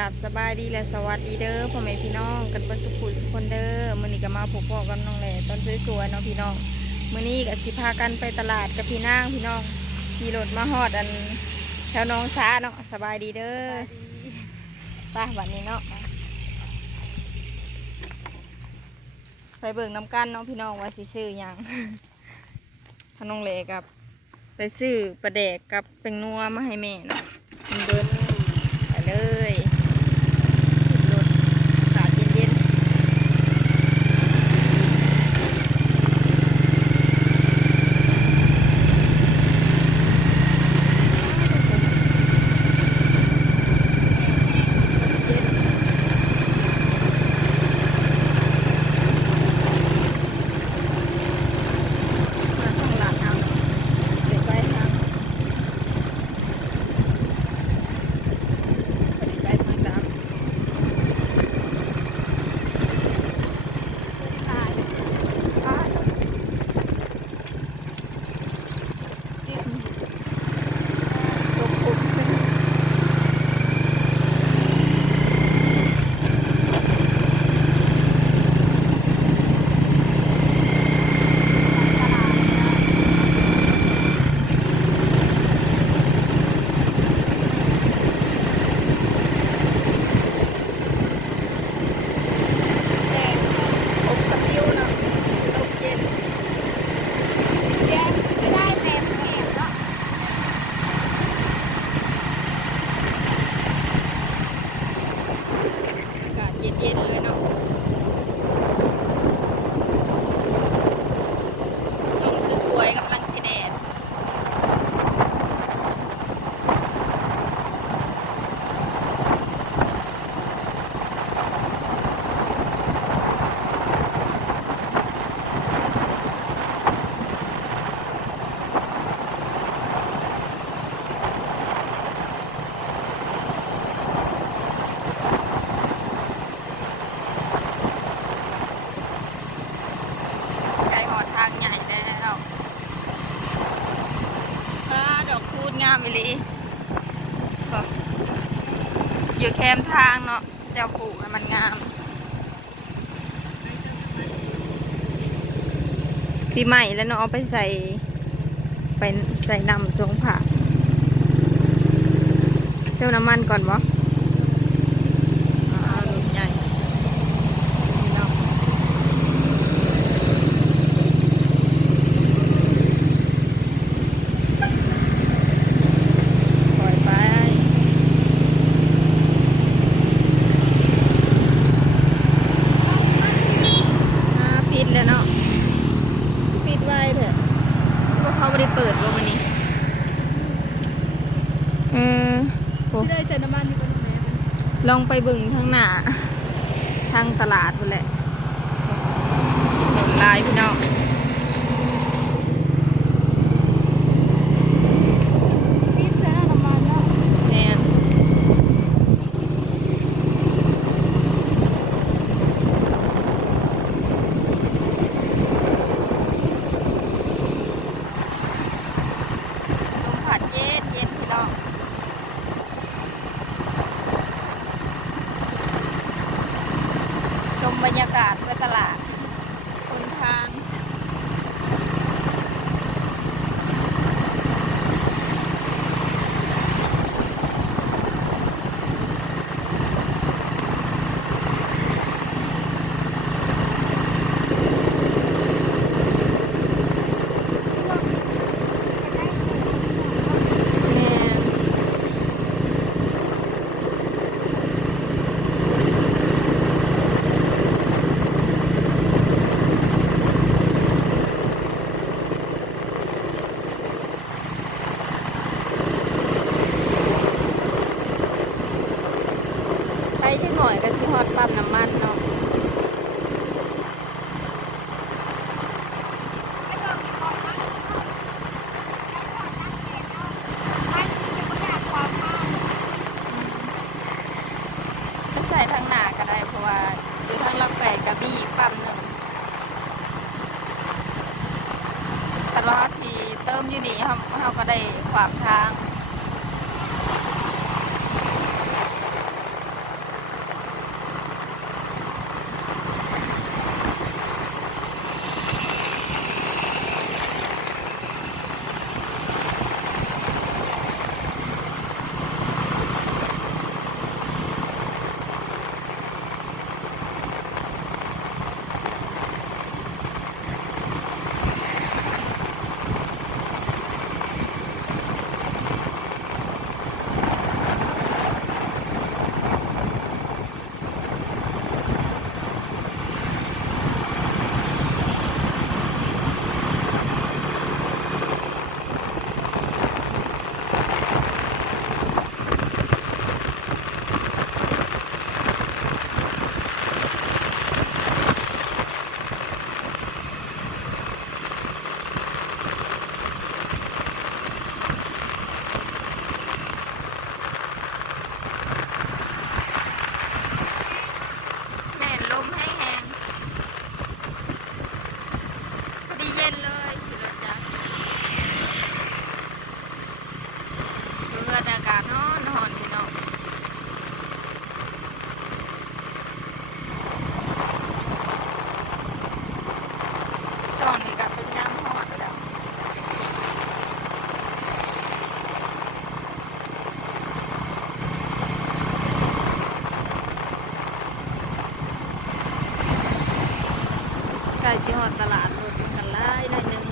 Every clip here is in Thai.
ราบสบายดีและสวัสดีเด้อพ่อแม่พี่น้องกันเป็นสุขุสุขคนเด้อมื้อนี้ก็มาพบพ่อกับน้องแหล่ต้นสวยๆเนาะพี่น้องมื้อนี้ก็สิพากันไปตลาดกับพี่นางพี่น้องขี่รถมาฮอดแถวหน้องสาเนาะสบายดีเด้อไปบัดนี้เนาะไปเบิ่งน้ำกันเนาะพี่น้องว่าสิซื้อหยัง ถ้าน้องแหล่กับไปซื้อปลาแดกกับเป็นนัวมาให้แม่เนาะเบิ่งไปเลยรถอากาศเย็นๆมาทางหลังเอาเดี๋ยวไปทางไปทางตามตายตายตกปุ่มขึ้นแดงผมกับติ้วเนาะลมเย็นแดงไม่ได้เต็มแขนเนาะอากาศเย็นๆเลยเนาะช่วงสวยๆกำลังสีแดดใกล้หอดทางใหญ่แล้วดอกคูดงามอีหลีอยู่แคมทางเนาะเจ้าปลูกให้มันงามที่ใหม่แล้วเนาะเอาไปใส่น้ำทรงผักเติมน้ำมันก่อนวะลูกใหญ่พี่น้องปล่อยไปปิดแล้วเนาะปิดไว้เถอะพวกเขาไม่ได้เปิดว่าวันนี้โอ้ ไม่ได้ใส่น้ำมันอยู่บนแม่มัน ลองไปบึงทางหน้าทางตลาดพุ่นแหละหมุนลายพี่น้องปิดใส่น้ำมันเนาะ เนี่ยลมผัดเย็นเย็นพี่น้องชมบรรยากาศในตลาดคนทางเนี่ยไปที่หน่อยก็ชิฮอดปั๊มน้ำมันเนาะก็ใส่ทางหน้าก็ได้เพราะว่าอยู่ทางลักแปดกับบี้อีกปั๊มหนึ่งแต่ว่าที่เติมอยู่นี่เขาก็ได้ขวางทาง ล้สิฮอดตลาดรถมันกันหลายหน่อยหนึง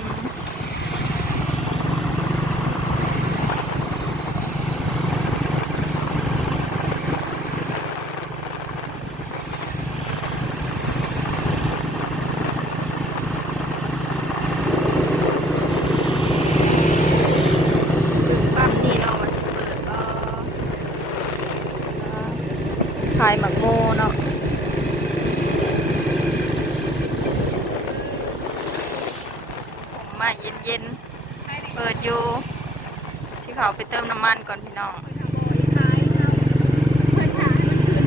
ปั๊มนี่เนาะมันสิเปิดบ่ขายหมักโมเนาะมาเย็นๆ เปิดอยู่ที่เขาไปเติมน้ำมันก่อนพี่น้อง ขายเขาเพิ่นขายมันขึ้น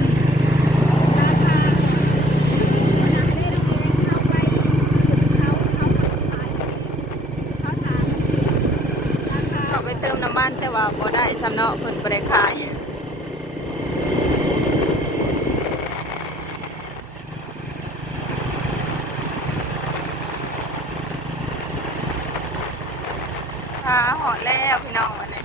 ราคาวันนั้นได้เราเองเข้าไปเขาขายเขาถามราคา เขาไปเติมน้ำมันแต่ว่าบ่ได้สำเนาะเพิ่นบ่ได้ขายหอดแล้วพี่น้องวันนี้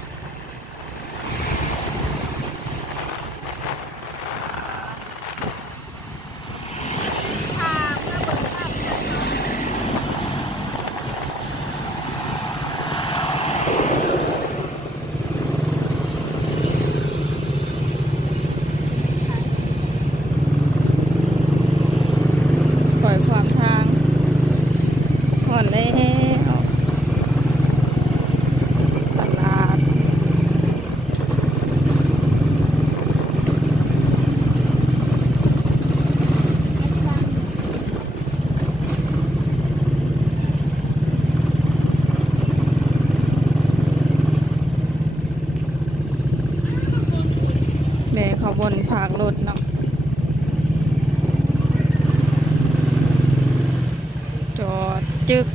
ปล่อยความทางหอดแล้วตลาดแม่เขาบนพากรถเนาะจอดจึก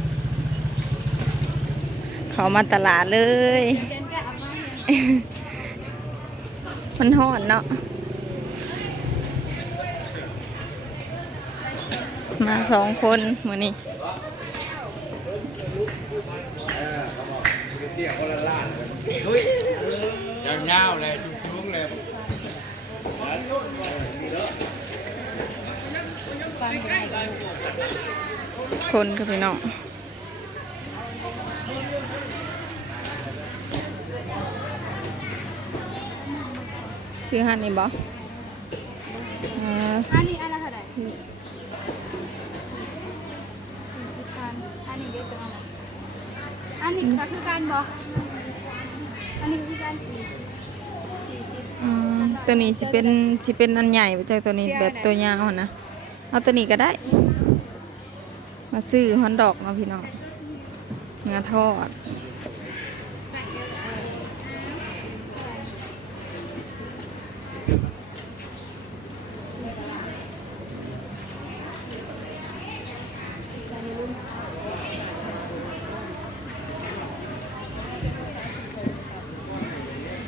เขามาตลาดเลย เดินแกะออกมาเห็น มันห่อนเนาะมา2 คนมื้อนี้ ยาวๆเลยจุ้งๆเลย คนกับพี่น้องซื้อหันนี่บ่อันนี้อันละเท่าไหร่อันนี้เด็กจะเอาไหนอันนี้ก็คือการบอกอันนี้คือการสี่สิบ ตัวนี้สิเป็นอันใหญ่ไปจากตัวนี้แบบตัวยาวหั่นนะเอาตัวนี้ก็ได้ มาซื้อฮอนดอกเนาะพี่น้องเนื้อทอด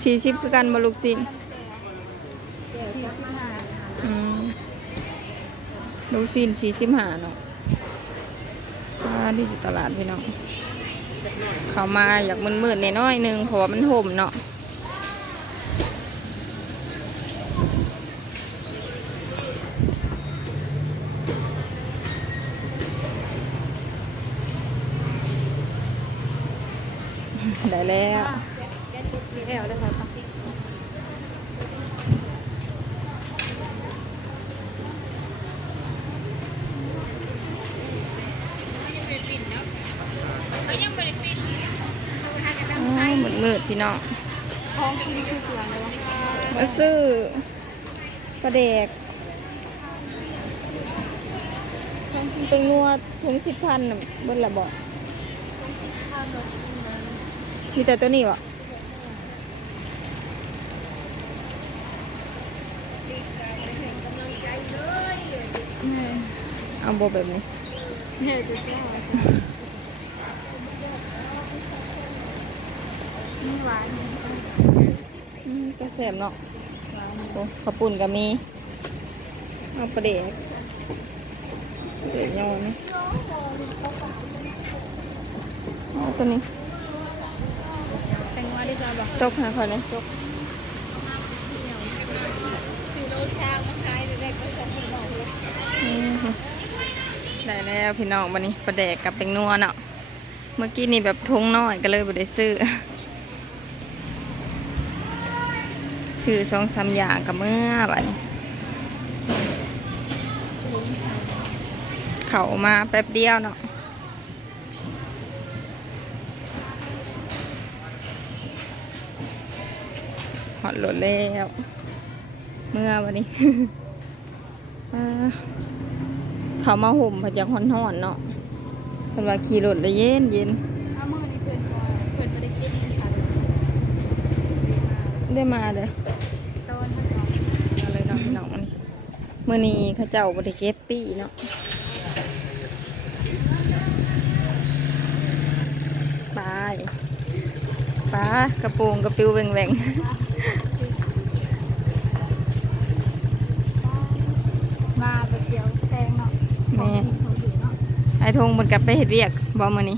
40คือกันบ่ลูกศิษย์ลูกศิษย์45เนาะนี่อยู่ตลาดพี่น้องเขามาอยากมืดๆน้อยๆนึงเพราะว่ามันห่มเนาะได้แล้ว เอวได้ค่ะ มืดพี่น้อง ท้องคือชื่อเกลือเลยวะ มาซื้อปลาแดกเป็นงัวถุง10,000น่ะเบิ้ลละบอกมีแต่ตัวนี้วะเอาโบแบบนี้ เนี่ยจะเจ้าไม่หวาน ก็แสบเนาะโอ้ข้าวปุ่นก็มีเอาปลาแดกเด็กยอนนี่เอาตัวนี้ แตงโมได้จ้าบอก ตกหาคนนี้ตก ซื้อโลชามาขายได้ก็จะไม่บอกเลย ได้แล้วพี่น้องวันนี้ปลาแดกกับแป้งนัวเนาะเมื่อกี้นี่แบบทงน้อยก็เลยบ่ได้ซื้อซื้อ2-3อย่างกับเมื่อบัดนี้เขามาแป๊บเดียวเนาะหอดรถแล้วเมื่อวันนี้ เขามาห่มพะจักฮ้อนๆเนาะเพิ่นว่าขี่รถเลยเย็นเย็น เอามือนี่เพิ่นบ่ได้เก็บเงินค่ะ ได้มาเด้อ ต้นมาสอง เอาเลยเนาะพี่น้องนี่มื้อนี้เขาเจ้าบ่ได้เก็บปี้เนาะไปปลากระโปรงกระปิวแหว่ง มาแบบเดียวแซงเนาะ ๆแม่ เขาอยู่เนาะ ไอ้ทงมันกลับไปเฮ็ดเวียกบ่มื้อนี้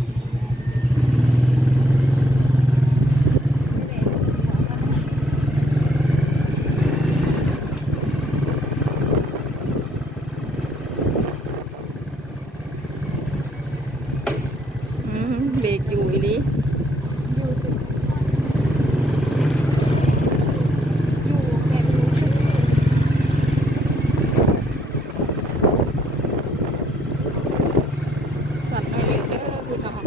เบรกอยู่อีหลี อยู่แบบรู้สึก สั่นหน่อยหนึงเด้อพี่น้อง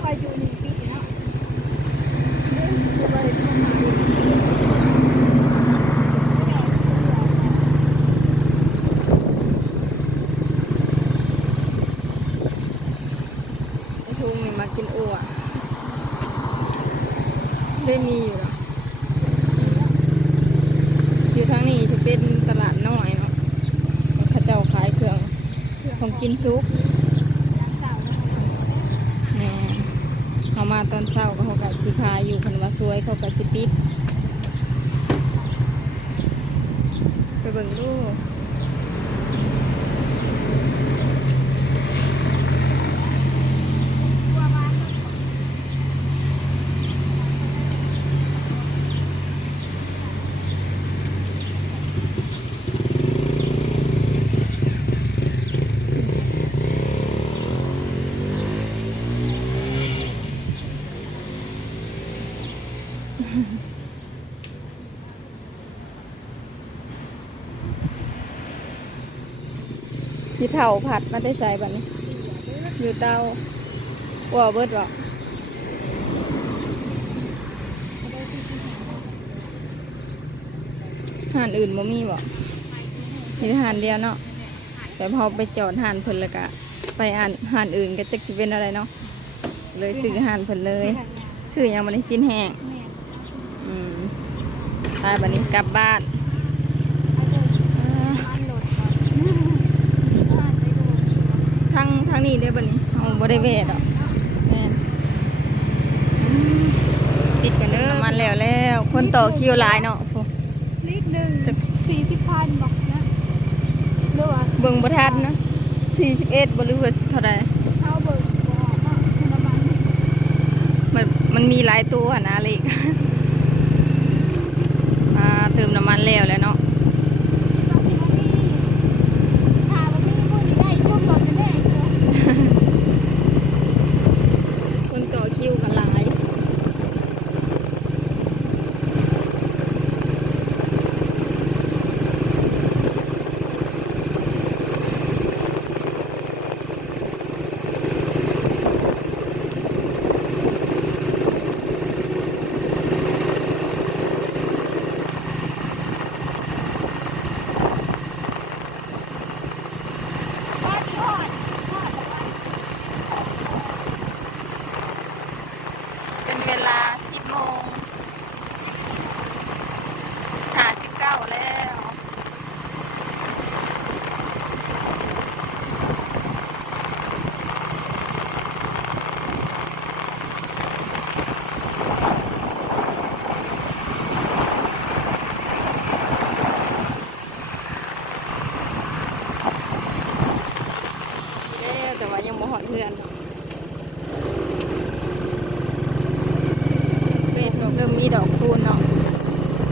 คอยอยู่1 ปีเนาะเรื่องคือบ่ได้ทำมาอยู่แม่ ไอ้ทงนี่มากินอั่วได้มีอยู่หรออยู่ทางนี้จะเป็นตลาดน้อยเนาะเขาเจ้าขายเครื่องของกินซุป รักษาเนาะ แม่เขามาตอนเช้าก็เขากัสิขายอยู่คันว่าสวยเขากัสิปิดไปเบิ่งดูที่เท่าผัดมาได้ใส่บัดนี้ อยู่เตาว่าเบิดบ่หานอื่นบ่มีบ่มีแต่หานเดียวเนาะแต่พอไปจอดหานเพิ่นแล้วก็ไปหานอื่นก็จักสิเป็นอะไรเนาะเลยซื้อหานเพิ่นเลยซื้อหยังบ่ได้สิ้นแห้ง แม่ อืมไปบัดนี้กลับบ้าน อันโหลดก่อนบ้านไปดู ทางนี้ได้อบัดนี้เอาบ่ได้แวะดอกแม่นติดกันเด้อมันแล้วคนต่อคิวหลายเนาะ ลิตรหนึ่ง40,000บอกนะหรือว่า เบิ่งบ่ทันนะ41บ่รู้ว่าเท่าใด เข้าเบิกบอกเนาะประมาณนี้ มันมีหลายตัวนะเลข เติมน้ำมันแล้วเนาะ เราสิบ่มีถ้าบ่มีผู้นี้ได้จุ่มก่อนจะได้เด้อ คนต่อคิวกันหลาย บ้านทอด เป็นเวลา 10 โมง 59แล้ว แต่ว่ายังบ่หอดเพื่อนเนาะเป็ดดอกเริ่มมีดอกคูณเนาะ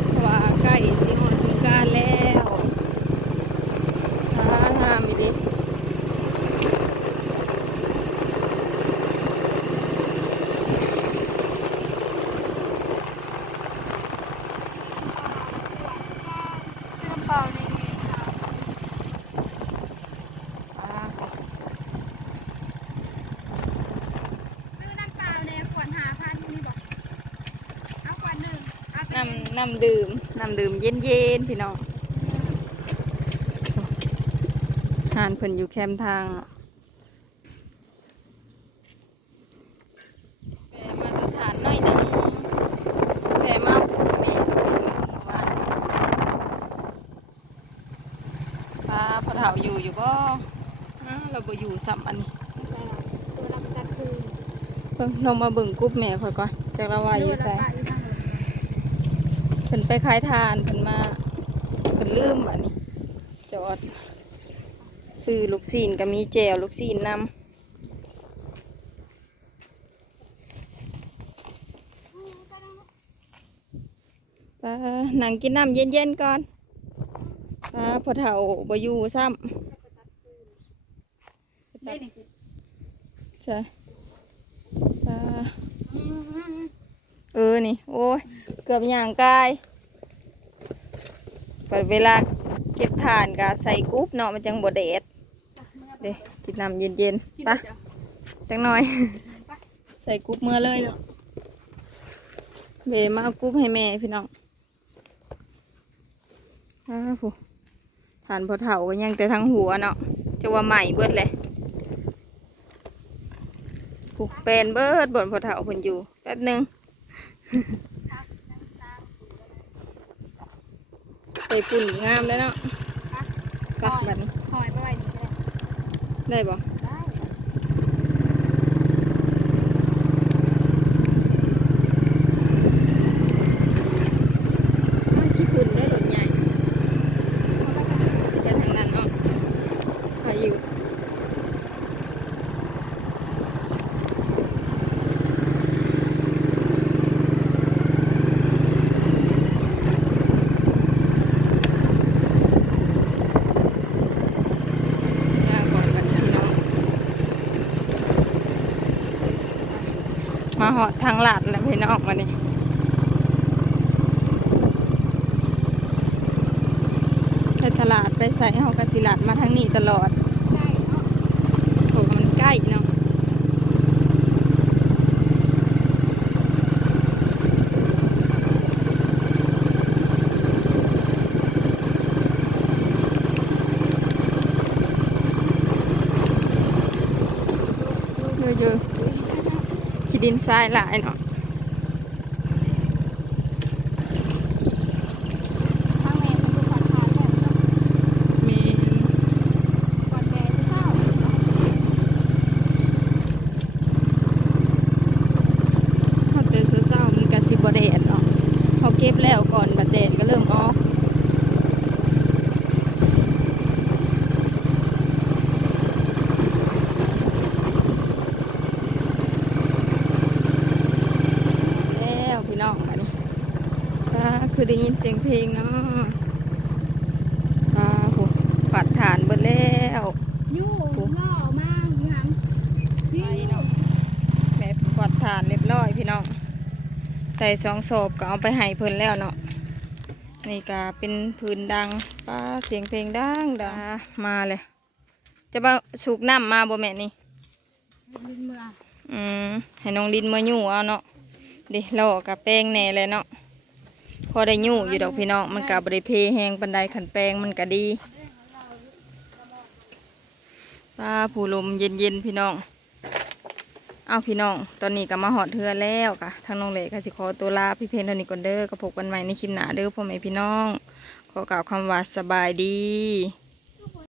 เพราะว่าใกล้สิหอดสงกรานต์แล้ งามอีดิน้ำเปล่าในค่ะ ซื้อน้ำเปล่าในขวด5,000นี่บอกเอาขวดหนึ่งเอาไป น้ำดื่มเย็นๆพี่น้องหานเพิ่นอยู่แคมป์ทางแปมาตรฐานหน่อยหนึงแปมากูพอดีเรากินลืมเมื่อวานนี้ปลาพอเฒ่าอยู่บ่เราบ่อยู่ซ้ำอันนี้ ตัวดำจัดคือ เพิ่งลงมาเบิ่งกรุ๊ปแม่ค่อยก่อนจากละว่าอยู่ไสเพิ่นไปขายทานเพิ่นมาเพิ่นลืมอันนี้จอดซื้อลูกซีนก็มีแจวลูกซีนนำนั่งกินน้ำเย็นๆก่อนพอเฒ่าบ่อยู่ซ้ำ ได้นี่ ใช่นี่โอ้ยเกือบย่างกายเวลาเก็บถ่านก็ใส่กรุ๊ปเนาะมันจังบ่แดดเด้กินน้ำเย็นๆปะจังหน่อย ใส่กรุ๊ปเมื่อเลยเนาะเบมาเอากรุ๊ปให้แม่พี่น้องผู้ถ่านพอเฒ่าก็ยังแต่ทั้งหัวเนาะจะว่าใหม่เบิดเลยผูกแปลนเบิดบนพอเฒ่าเพิ่นอยู่แป๊บหนึงใส่ปุ่นงามเลยเนาะปักแบบนี้ หอยไปไว้นี่ก็ได้ ได้บ่ ได้ ขี้ปุ่นได้รถใหญ่จะทางนั้นเนาะพายุมาหอดทางลาดแล้วพี่น้องมานี่ไปตลาดไปใส่เฮากะสิลาดมาทางนี้ตลอด ได้เนาะ โถมันใกล้เนาะเยอะๆขี้ดินทรายหลายเนาะ ถ้าแม่เขาดูผ่อนคลายแบบเนาะ มี ก่อนแม่จะเข้า เขาเตะเศร้าๆมันกะสิบ่แดดเนาะเขาเก็บแล้วก่อนบัดแดดก็เริ่มออกแล้วพี่น้องบัดนี้คือได้ยินเสียงเพลงเนาะโหปัดฐานเบิดแล้ว ยู่ล่อมากอยู่หังนี่ แม่ปัดฐานเรียบร้อยพี่น้องใส่2 ศพก็เอาไปให้เพิ่นแล้วเนาะนี่ก็เป็นพื้นดังเสียงเพลงดังมาเลยจะมาสูกน้ำมาบ่แม่นี่ ลินเมือง ให้น้องลินมายู่เอาเนาะเดี๋ยวเรากับแป้งแหน่เลยเนาะพอได้ยู่อยู่ดอกพี่น้องมันกับบริเพแหงปันไดขันแป้งมันก็ดีผู้ลมเย็นๆพี่น้องเอาพี่น้องตอนนี้ก็มาหอดเทือแล้วค่ะทางน้องเล็กก็สิขอตัวลาพี่เพนเท่านี้ก่อนเด้อก็พบกันใหม่ในคลิปหน้าเด้อพ่อแม่พี่น้องขอกล่าวคำว่าสบายดี